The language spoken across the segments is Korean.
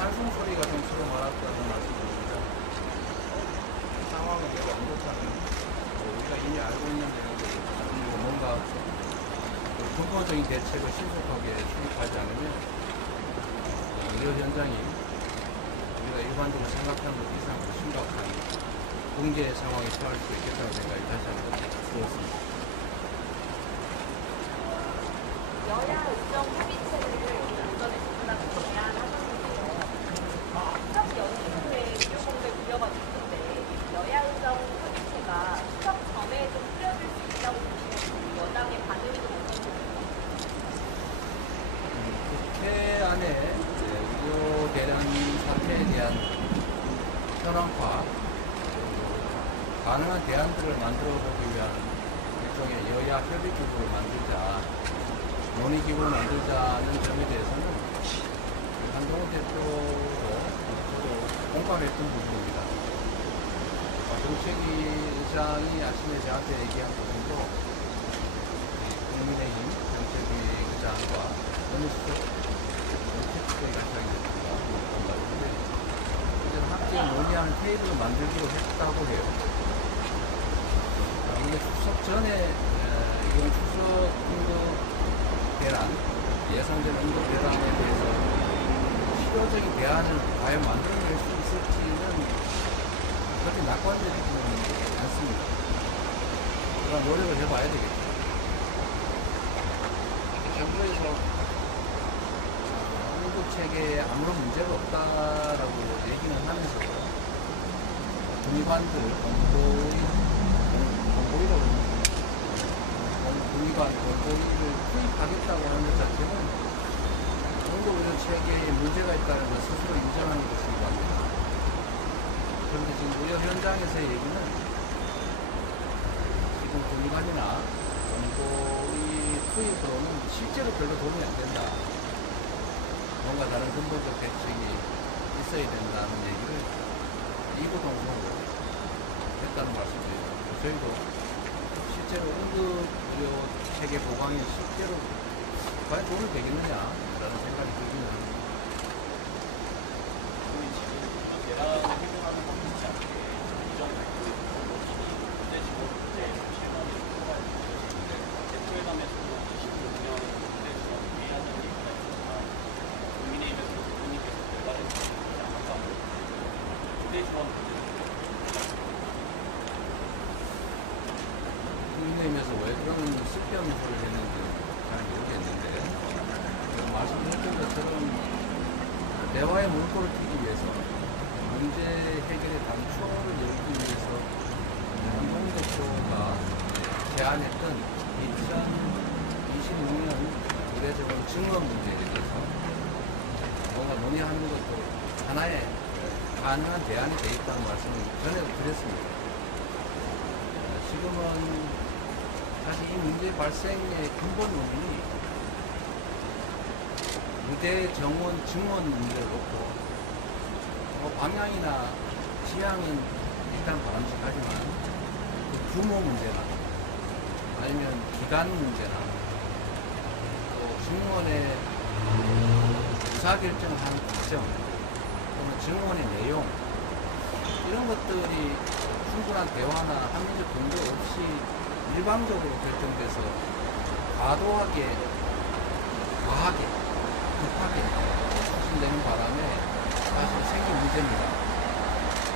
찬송 소리가 좀 서로 많았다는 말씀입니다. 상황은 내가 언급하는 우리가 이미 알고 있는 내용들 그리고 뭔가 근본적인 대책을 신속하게 수립하지 않으면 의료 현장이 우리가 일반적으로 생각하는 것 이상 더 심각한 붕괴 상황에 처할 수 있겠다는 생각이 다시 한번 들었습니다. 여야 의정 협의체를 오전에 전문하고 제안하셨는데요. 추석 연휴 후에 의료 공백 우려가 있는데 여야 의정 협의체가 추석 전에 좀 풀어질 수 있다고 보시면 여당의 반응이 좀 어떤 건가요? 국회 안에 의료 대란 사태에 대한 현황화, 가능한 대안들을 만들어 보기 위한 일종의 여야 협의기구를 만들자, 논의기구를 만들자는 점에 대해서는 한동훈 대표도 공감했던 부분입니다. 정책위 의장이 아침에 저한테 얘기한 부분도 국민의힘 정책위 의장과 원내수석 정책위 의장이 됐습니다. 그런 것 같은데 이제 함께 논의하는 테이블을 만들기로 했다고 해요. 이게 추석 전에 이건 추석 응급 대란, 예상된 응급 대란에 대해서 실효적인 대안을 과연 만들어낼 수 있을지는 그렇게 낙관적이지는 않습니다. 그런 노력을 해봐야 되겠죠. 정부에서 응급체계에 아무런 문제가 없다라고 얘기는 하면서도 군의관들, 공보위라고 군의관, 공보위를 투입하겠다고 하는 것 자체는 응급의료체계에 문제가 있다는 걸 스스로 인정하는 것인 것 같습니다. 그런데 지금 의료 현장에서의 얘기는 지금 군의관이나 공보위 투입으로는 실제로 별로 도움이 안 된다. 뭔가 다른 근본적 대책이 있어야 된다는 얘기를 이구동성으로 했다는 말씀드립니다. 저희도 실제로 응급의료 체계 보강이 실제로 과연 도움이 되겠느냐라는 생각이 들기는 합니다. 국민의힘에서 왜 그런 쓸데없는 소리를 했는지 잘 모르겠는데 말씀드렸던 것처럼 대화의 물꼬를 트기 위해서 문제 해결의 단초를 열기 위해서 한동훈 대표가 제안했던 2026년 의례적인 증원 문제에 대해서 뭔가 논의하는 것도 하나의 가능한 대안이 되어 있다는 말씀을 전에도 드렸습니다. 지금은 사실 이 문제 발생의 근본 원인이 의대 정원, 증원 문제를 놓고 방향이나 지향은 일단 바람직하지만 그 규모 문제나 아니면 기간 문제나 또 증원의 의사결정을 하는 과정 또는 증원의 내용 이런 것들이 충분한 대화나 합리적 근거 없이 일방적으로 결정돼서 과도하게, 과하게, 급하게 추진되는 바람에 사실 생긴 문제입니다.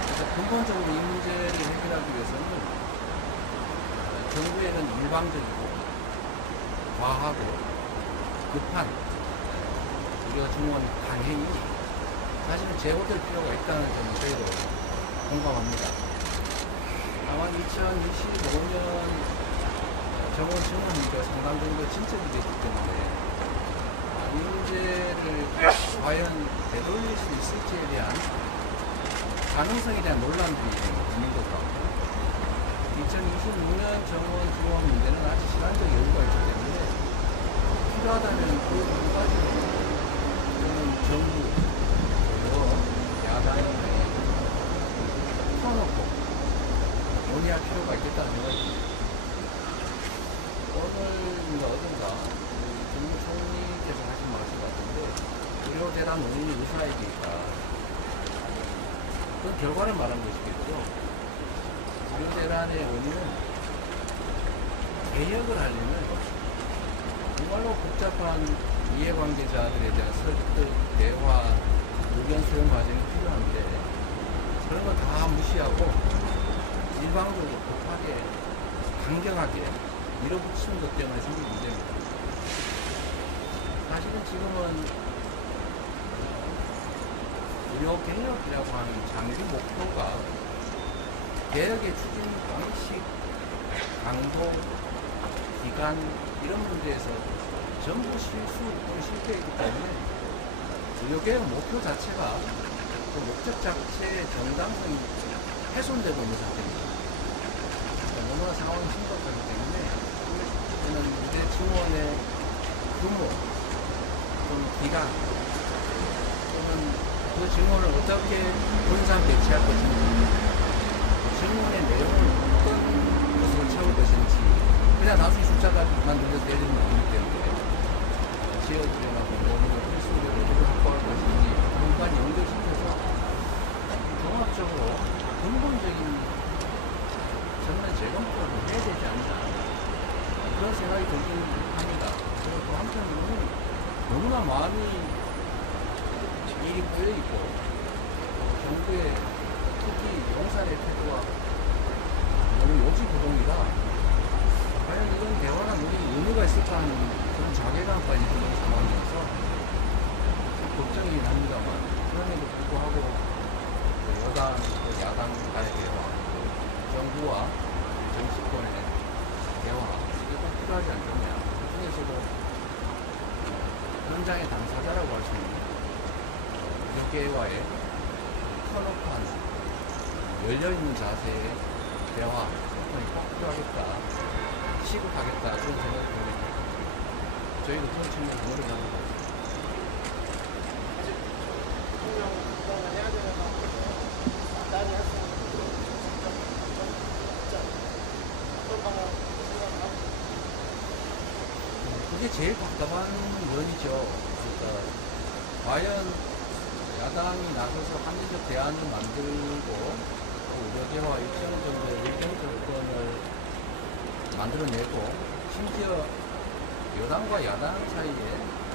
그래서 근본적으로 이 문제를 해결하기 위해서는 정부에는 일방적이고 과하고 급한 의료 증원 강행이 사실은 제고될 필요가 있다는 점을 저희도 공감합니다. 다만 2025년 정원 증원 문제가 상당 정도 진척이 됐기 때문에 이 문제를 과연 되돌릴 수 있을지에 대한 가능성에 대한 논란들이 있는 것 같고 2026년 정원 증원 문제는 아직 시간적 여유가 있기 때문에 필요하다면 그 부분까지는 저는 정부 그리고 야당이 풀어놓고 논의할 필요가 있겠다는 생각이 듭니다. 오늘인가 어딘가 정부 총리께서 하신 말씀 같은데 의료대란 원인이 의사에게 있다. 그건 결과를 말한 것이겠죠. 의료대란의 원인은 개혁을 하려면 정말로 복잡한 이해관계자들에 대한 설득, 대화, 의견 수용 과정이 필요한데 그런 거 다 무시하고 일방적으로 급하게 강경하게 밀어붙이는 것 때문에 생긴 문제입니다. 사실은 지금은 의료 개혁이라고 하는 장기 목표가 개혁의 추진 방식, 강도, 기간 이런 문제에서 전부 실수 또는 실패이기 때문에 의료개혁 목표 자체가 그 목적 자체의 정당성이 훼손되고 있는 상태입니다. 너무나 상황이 심각하기 때문에 저는 의대 증원의 규모 또는 기간 또는 그 증원을 어떻게 분산 배치할 것인지 증원의 내용을 어떤 것으로 채울 것인지 그냥 단순히 숫자만 늘려서 내리는 게 아니기 때문에 지역들하고 모든 필수를 어떻게 확보할 것인지 한번 연결시켜서 종합적으로 근본적인 전면 재검토를 해야 되지 않나 그런 생각이 들긴 합니다. 그리고 또 한편으로는 너무나 마음이 일이 꼬여있고 정부의 특히 용산의 태도가 너무 요지부동이라 과연 이건 대화가 우리 의미가 있을까 하는 그런 자괴감까지 드는 상황이어서 좀 걱정이긴 합니다만 그럼에도 불구하고 여당, 야당 간의 대화, 정부와 정치권의 대화 이게 꼭 필요하지 않겠냐. 그 중에서도 현장의 당사자라고 할 수 있는 의료계와의 터놓한 열려있는 자세의 대화, 소통이 꼭 필요하겠다. 시급하겠다. 그런 생각이 듭니다. 저희도 그런 측면에서 노력하는 것 같습니다. 그게 제일 답답한 면이죠. 그러니까 과연 야당이 나서서 합리적 대안을 만들고 의료계와 일정 정도의 의견 조건을 만들어내고 심지어 여당과 야당 사이에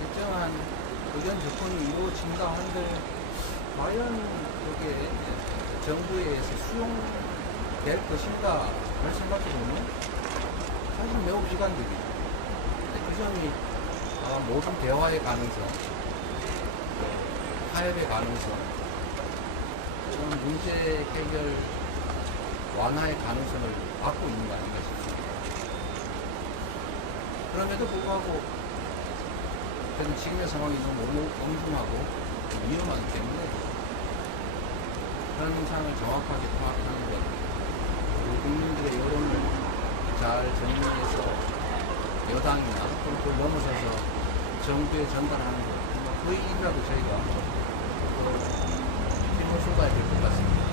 일정한 의견 조건이 이루어진다 한들 과연 그게 정부에 의해서 수용될 것인가 할 생각해 보면 사실 매우 비관적이죠. 그 점이 모든 대화의 가능성, 타협의 가능성, 그런 문제 해결 완화의 가능성을 갖고 있는 거 아닌가 싶습니다. 그럼에도 불구하고 저는 지금의 상황이 너무 엄중하고 위험하기 때문에 그런 상황을 정확하게 파악하는 것, 그리고 국민들의 여론을 잘 정리해서 여당이나 또 넘어서서 정부에 전달하는 것, 그 일이라도 저희가 필요 순간이 될 것 같습니다.